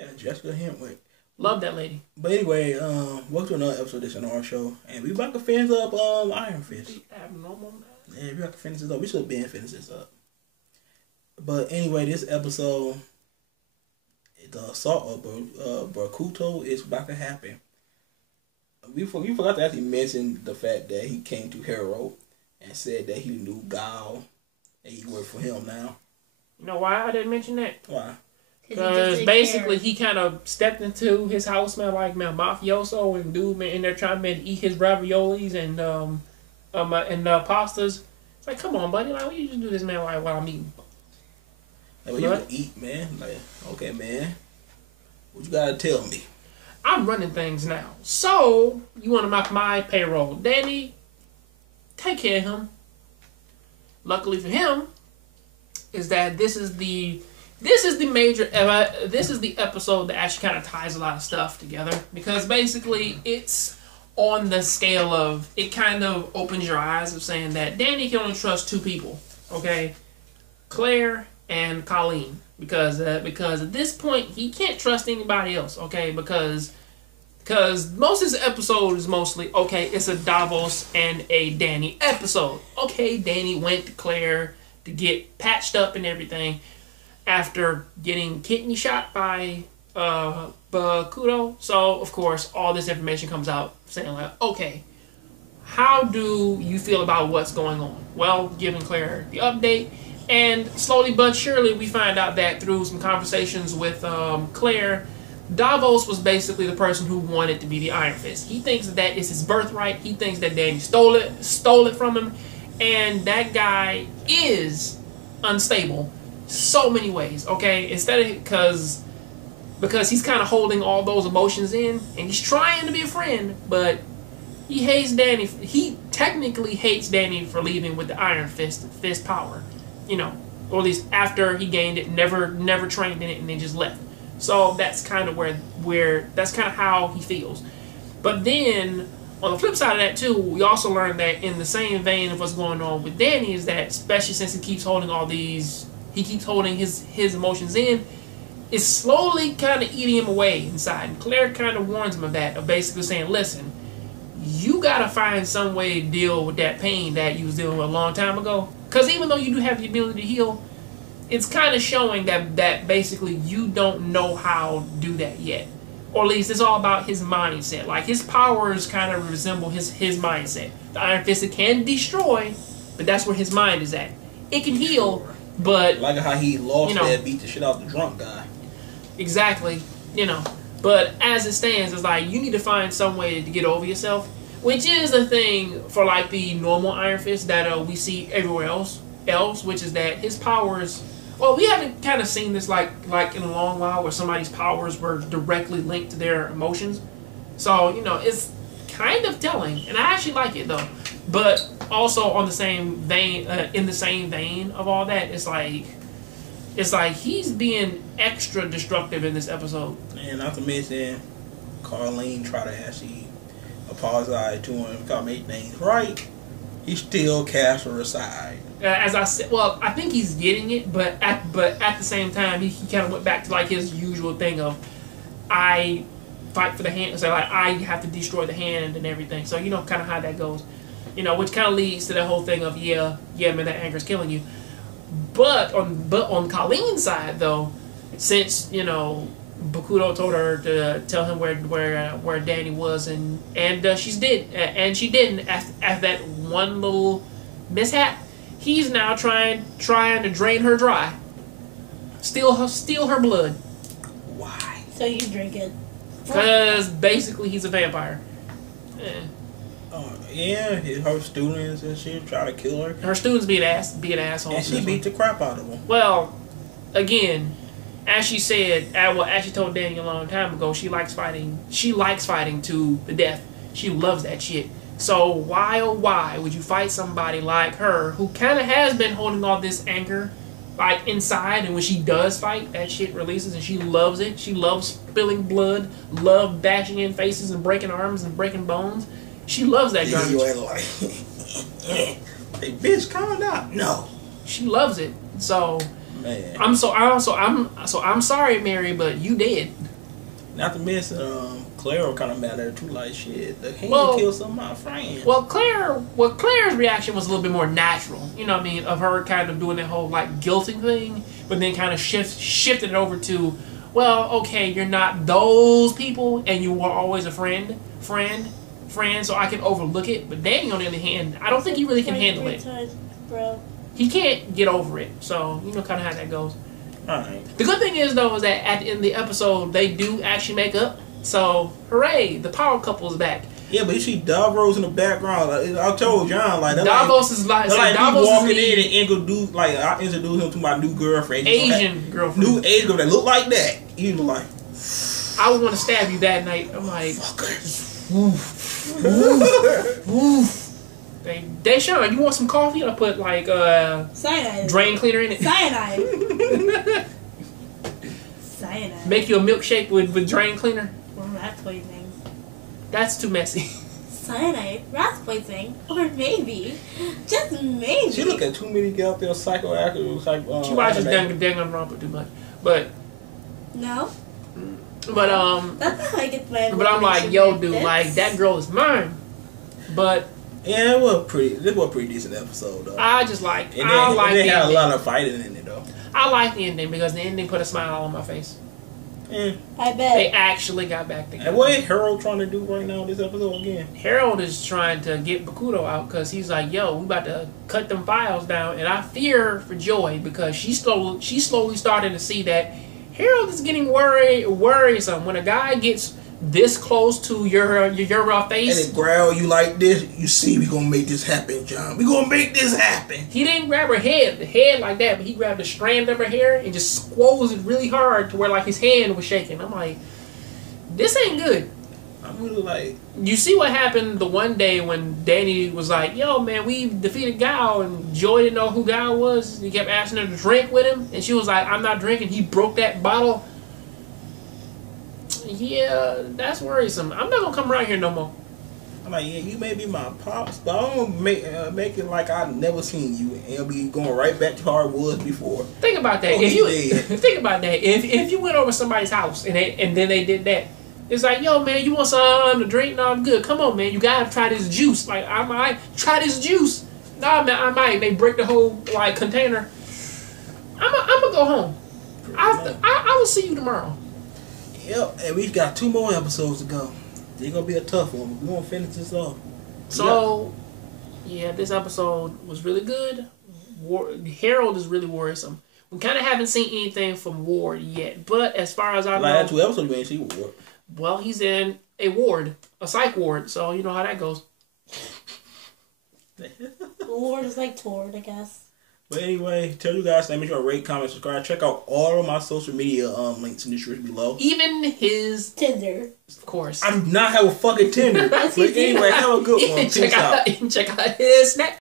Yeah, Jessica Hemwick. Love that lady. But anyway, welcome to another episode of this in our show, and we about to finish up Iron Fist. Abnormal. Yeah, we about to finish this up. We should be finish this up. But anyway, this episode, the assault of Bakuto is about to happen. We forgot to actually mention the fact that he came to Hero and said that he knew Gao and he worked for him now. You know why I didn't mention that? Why? Because basically he kind of stepped into his house, man, like man, mafioso and dude, man, in there trying to eat his raviolis and pastas. It's like, come on, buddy, like, why you just do this, man, like while I'm eating? Like, well, you can eat, man. Like, okay, man, what you gotta tell me? I'm running things now, so you want to knock my payroll, Danny? Take care of him. Luckily for him, is that this is the episode that actually kind of ties a lot of stuff together, because basically it's on the scale of, it kind of opens your eyes of saying that Danny can only trust two people, okay, Claire and Colleen, because at this point he can't trust anybody else, okay, because most of this episode is mostly, okay, it's a Davos and a Danny episode. Okay, Danny went to Claire to get patched up and everything after getting kidney shot by Bakuto. So, of course, all this information comes out saying, like, okay, how do you feel about what's going on? Well, giving Claire the update, and slowly but surely we find out that through some conversations with Claire, Davos was basically the person who wanted to be the Iron Fist. He thinks that is his birthright. He thinks that Danny stole it from him, and that guy is unstable so many ways. Okay, instead of because he's kind of holding all those emotions in, and he's trying to be a friend, but he hates Danny. He technically hates Danny for leaving with the Iron Fist power, you know, or at least after he gained it, never trained in it, and then just left. So that's kind of where that's kind of how he feels. But then on the flip side of that too, we also learned that in the same vein of what's going on with Danny is that, especially since he keeps holding his emotions in, it's slowly kind of eating him away inside. And Claire kind of warns him of that, of basically saying, listen, you gotta find some way to deal with that pain that you was dealing with a long time ago. Because even though you do have the ability to heal, it's kind of showing that basically you don't know how to do that yet. Or at least it's all about his mindset. Like, his powers kind of resemble his mindset. The Iron Fist can destroy, but that's where his mind is at. It can heal, but... Like how he lost that, beat the shit out the drunk guy. Exactly. You know. But as it stands, it's like, you need to find some way to get over yourself. Which is a thing for, like, the normal Iron Fist that we see everywhere else. Which is that his powers... Well, we haven't kind of seen this like in a long while where somebody's powers were directly linked to their emotions. So, you know, it's kind of telling, and I actually like it though. But also on the same vein, in the same vein of all that, it's like he's being extra destructive in this episode. And not to mention, Carlene tried to actually apologize to him, got make things right. He still cast her aside. As I said, well, I think he's getting it, but at the same time, he kind of went back to like his usual thing of, I fight for the hand, so like I have to destroy the hand and everything. So you know, kind of how that goes, you know, which kind of leads to the whole thing of yeah, man, that anger is killing you. But on Colleen's side though, since you know Bakuto told her to tell him where Danny was, and she didn't after that one little mishap. He's now trying to drain her dry, steal her blood. Why? So you drink it? Because basically he's a vampire. Yeah, her students and shit try to kill her. Her students be an asshole. And she beat the crap out of them. Well, again, as she said, as she told Danny a long time ago, she likes fighting. She likes fighting to the death. She loves that shit. So why, oh why, would you fight somebody like her who kind of has been holding all this anger like inside, and when she does fight, that shit releases and she loves it. She loves spilling blood, love bashing in faces and breaking arms and breaking bones. She loves that garbage. You ain't like, hey bitch, calm down. No. She loves it. So man. I'm sorry, Mary, but you dead. Not to mention, Clara kind of mad at her too. Like shit, he killed some of my friends. Well, Claire's reaction was a little bit more natural. You know what I mean? Of her kind of doing that whole like guilting thing, but then kind of shifted it over to, well, okay, you're not those people, and you were always a friend, so I can overlook it. But Danny, on the other hand, I don't think he really can handle it. Bro. He can't get over it. So you know kind of how that goes. Alright. The good thing is though is that at the end of the episode they do actually make up. So hooray, the power couple is back. Yeah, but you see Davos in the background. Like, I told John, like Davos is like Davos walking in and introduce him to my new girlfriend. Asian girlfriend. New Asian girl that look like that. He was like, I would want to stab you that night. I'm like, fuckers. Oof. They sure you want some coffee? I put like cyanide. Drain cleaner in it. Cyanide. Cyanide. Make you a milkshake with drain cleaner. Or rat poisoning. That's too messy. Cyanide, rat poisoning, or maybe, just maybe. She look at too many out there psychoactive type. She watches Danganronpa too much, but no. But that's not how I get my. But I'm like, yo, dude, like that girl is mine. But yeah, it was a pretty decent episode though. I just like They had a lot of fighting in it though. I like the ending because the ending put a smile on my face. I bet. They actually got back together. And what is Harold trying to do right now in this episode again? Harold is trying to get Bakuto out because he's like, yo, we about to cut them files down. And I fear for Joy because she's slowly starting to see that Harold is getting worrisome. When a guy gets this close to your face and it growl you like this, you see we gonna make this happen, John. We gonna make this happen. He didn't grab the head like that, but he grabbed the strand of her hair and just squoze it really hard to where like his hand was shaking. I'm like, this ain't good. I'm really like, you see what happened the one day when Danny was like, yo man, we defeated Gao, and Joy didn't know who Gao was. He kept asking her to drink with him, and she was like, I'm not drinking. He broke that bottle. Yeah, that's worrisome. I'm not gonna come around here no more. I'm like, yeah, you may be my pops, but I don't make it like I've never seen you, and it'll be going right back to how it was before. Think about that. Think about that. If you went over somebody's house and then they did that, it's like, yo man, you want something to drink? No, I'm good. Come on man, you gotta try this juice. Like I might try this juice. Nah man, I might. They break the whole like container. I'm gonna go home. I will see you tomorrow. Yep, and we've got 2 more episodes to go. It's gonna be a tough one. We're gonna finish this off. So, yeah, this episode was really good. Harold is really worrisome. We kind of haven't seen anything from Ward yet, but as far as I know, like 2 episodes we ain't seen Ward. Well, he's in a ward, a psych ward, so you know how that goes. Ward is like Tord, I guess. But anyway, tell you guys, make sure to rate, comment, subscribe. Check out all of my social media links in the description below. Even his Tinder. Of course. I do not have a fucking Tinder. But anyway, have a good one. Peace out. Check out his Snap.